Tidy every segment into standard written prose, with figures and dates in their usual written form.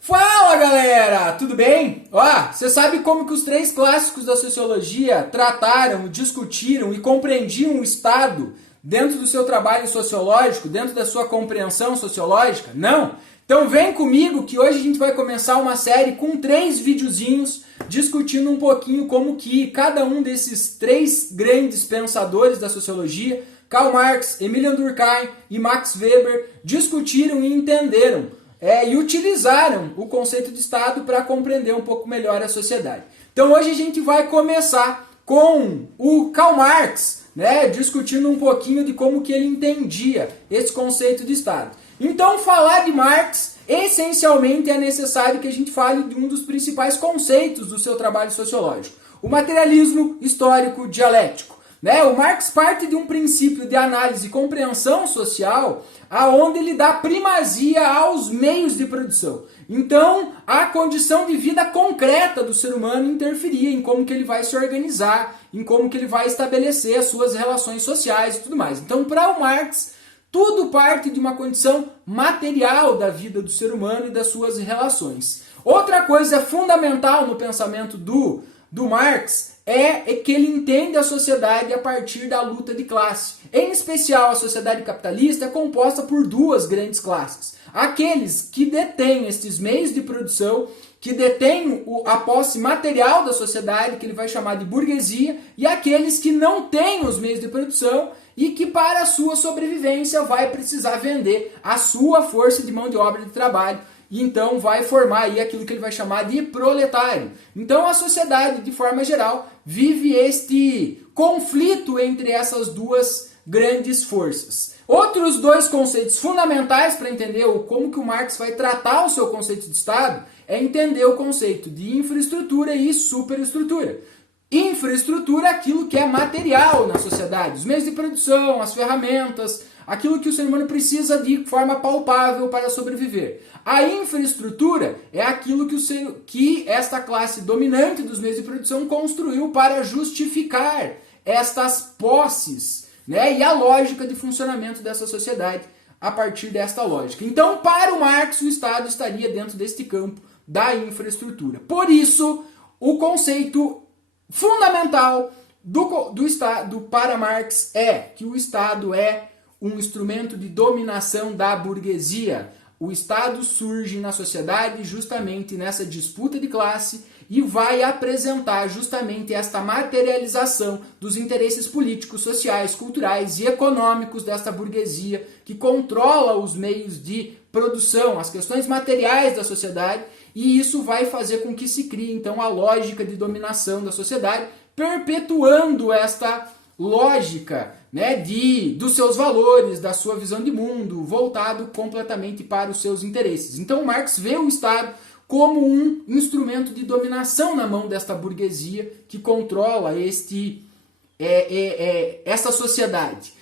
Fala galera, tudo bem? Ó, você sabe como que os três clássicos da sociologia trataram, discutiram e compreendiam o Estado dentro do seu trabalho sociológico, dentro da sua compreensão sociológica? Não? Então vem comigo que hoje a gente vai começar uma série com 3 videozinhos discutindo um pouquinho como que cada um desses 3 grandes pensadores da sociologia, Karl Marx, Emilian Durkheim e Max Weber, discutiram e entenderam e utilizaram o conceito de Estado para compreender um pouco melhor a sociedade. Então hoje a gente vai começar com o Karl Marx, discutindo um pouquinho de como que ele entendia esse conceito de Estado. Então falar de Marx, essencialmente é necessário que a gente fale de um dos principais conceitos do seu trabalho sociológico, o materialismo histórico dialético. O Marx parte de um princípio de análise e compreensão social aonde ele dá primazia aos meios de produção. Então, a condição de vida concreta do ser humano interferia em como que ele vai se organizar, em como que ele vai estabelecer as suas relações sociais e tudo mais. Então, para o Marx, tudo parte de uma condição material da vida do ser humano e das suas relações. Outra coisa fundamental no pensamento do Marx é que ele entende a sociedade a partir da luta de classe. Em especial, a sociedade capitalista é composta por 2 grandes classes. Aqueles que detêm estes meios de produção, que detêm a posse material da sociedade, que ele vai chamar de burguesia, e aqueles que não têm os meios de produção e que para a sua sobrevivência vai precisar vender a sua força de mão de obra de trabalho. E então vai formar aí aquilo que ele vai chamar de proletário. Então a sociedade, de forma geral, vive este conflito entre essas 2 grandes forças. Outros 2 conceitos fundamentais para entender como que o Marx vai tratar o seu conceito de Estado é entender o conceito de infraestrutura e superestrutura. Infraestrutura é aquilo que é material na sociedade, os meios de produção, as ferramentas, aquilo que o ser humano precisa de forma palpável para sobreviver. A infraestrutura é aquilo que esta classe dominante dos meios de produção construiu para justificar estas posses, e a lógica de funcionamento dessa sociedade a partir desta lógica. Então, para o Marx, o Estado estaria dentro deste campo da infraestrutura. Por isso, o conceito fundamental do Estado para Marx é que o Estado é um instrumento de dominação da burguesia. O Estado surge na sociedade justamente nessa disputa de classe e vai apresentar justamente esta materialização dos interesses políticos, sociais, culturais e econômicos desta burguesia que controla os meios de produção, as questões materiais da sociedade, e isso vai fazer com que se crie então a lógica de dominação da sociedade, perpetuando esta lógica dos seus valores, da sua visão de mundo, voltado completamente para os seus interesses. Então Marx vê o Estado como um instrumento de dominação na mão desta burguesia que controla essa sociedade.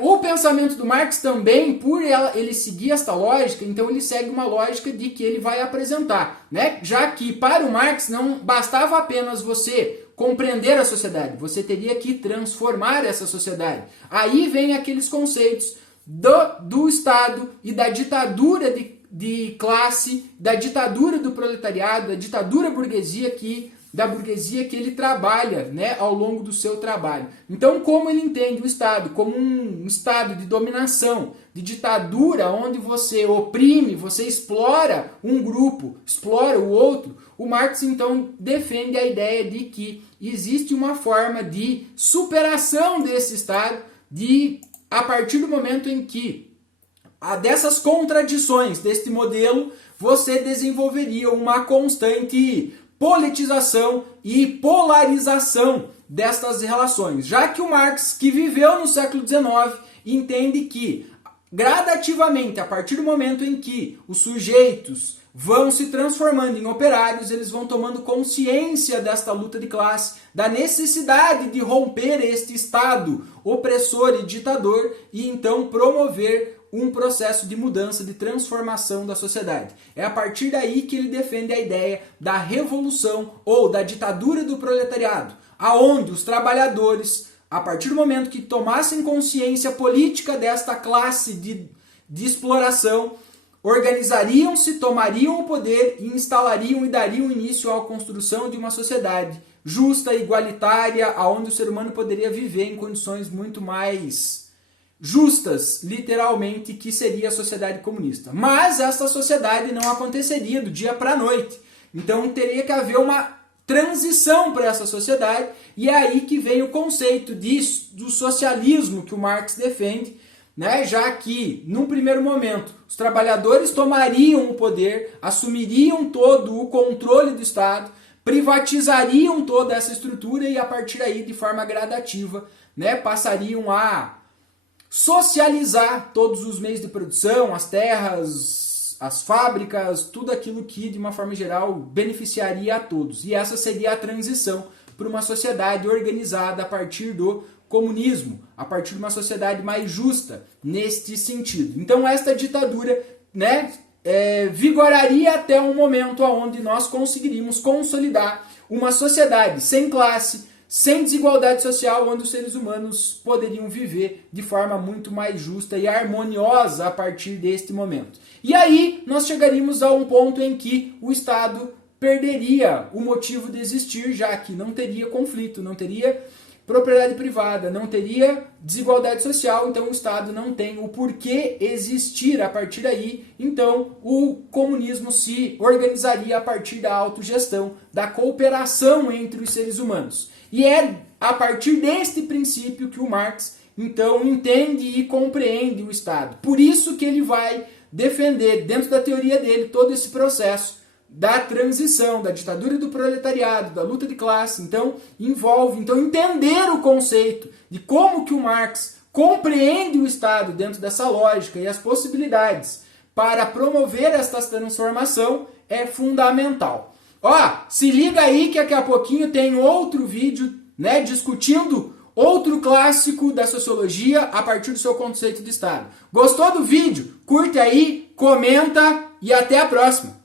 O pensamento do Marx também, por ele seguir esta lógica, então ele segue uma lógica de que ele vai apresentar, já que para o Marx não bastava apenas você compreender a sociedade, você teria que transformar essa sociedade. Aí vem aqueles conceitos do Estado e da ditadura de classe, da ditadura do proletariado, da ditadura da burguesia que ele trabalha ao longo do seu trabalho. Então, como ele entende o Estado? Como um estado de dominação, de ditadura, onde você oprime, você explora um grupo, explora o outro. O Marx, então, defende a ideia de que existe uma forma de superação desse Estado, a partir do momento em que, dessas contradições deste modelo, você desenvolveria uma constante politização e polarização destas relações. Já que o Marx, que viveu no século XIX, entende que, gradativamente, a partir do momento em que os sujeitos vão se transformando em operários, eles vão tomando consciência desta luta de classe, da necessidade de romper este Estado opressor e ditador e então promover um processo de mudança, de transformação da sociedade. É a partir daí que ele defende a ideia da revolução ou da ditadura do proletariado, aonde os trabalhadores, a partir do momento que tomassem consciência política desta classe de exploração, organizariam-se, tomariam o poder e instalariam e dariam início à construção de uma sociedade justa, igualitária, onde o ser humano poderia viver em condições muito mais justas, literalmente, que seria a sociedade comunista. Mas essa sociedade não aconteceria do dia para a noite. Então teria que haver uma transição para essa sociedade, e é aí que vem o conceito do socialismo que o Marx defende, né? Já que, num primeiro momento, os trabalhadores tomariam o poder, assumiriam todo o controle do Estado, privatizariam toda essa estrutura e, a partir daí, de forma gradativa, né, passariam a socializar todos os meios de produção, as terras, as fábricas, tudo aquilo que, de uma forma geral, beneficiaria a todos. E essa seria a transição para uma sociedade organizada a partir do comunismo, a partir de uma sociedade mais justa, neste sentido. Então, esta ditadura, né, vigoraria até um momento onde nós conseguiríamos consolidar uma sociedade sem classe, sem desigualdade social, onde os seres humanos poderiam viver de forma muito mais justa e harmoniosa a partir deste momento. E aí nós chegaríamos a um ponto em que o Estado perderia o motivo de existir, já que não teria conflito, não teria propriedade privada, não teria desigualdade social, então o Estado não tem o porquê existir a partir daí, então o comunismo se organizaria a partir da autogestão, da cooperação entre os seres humanos. E é a partir deste princípio que o Marx, então, entende e compreende o Estado. Por isso que ele vai defender, dentro da teoria dele, todo esse processo da transição, da ditadura do proletariado, da luta de classe. Então, envolve entender o conceito de como que o Marx compreende o Estado dentro dessa lógica e as possibilidades para promover esta transformação é fundamental. Se liga aí que daqui a pouquinho tem outro vídeo, né, discutindo outro clássico da sociologia a partir do seu conceito de Estado. Gostou do vídeo? Curte aí, comenta e até a próxima!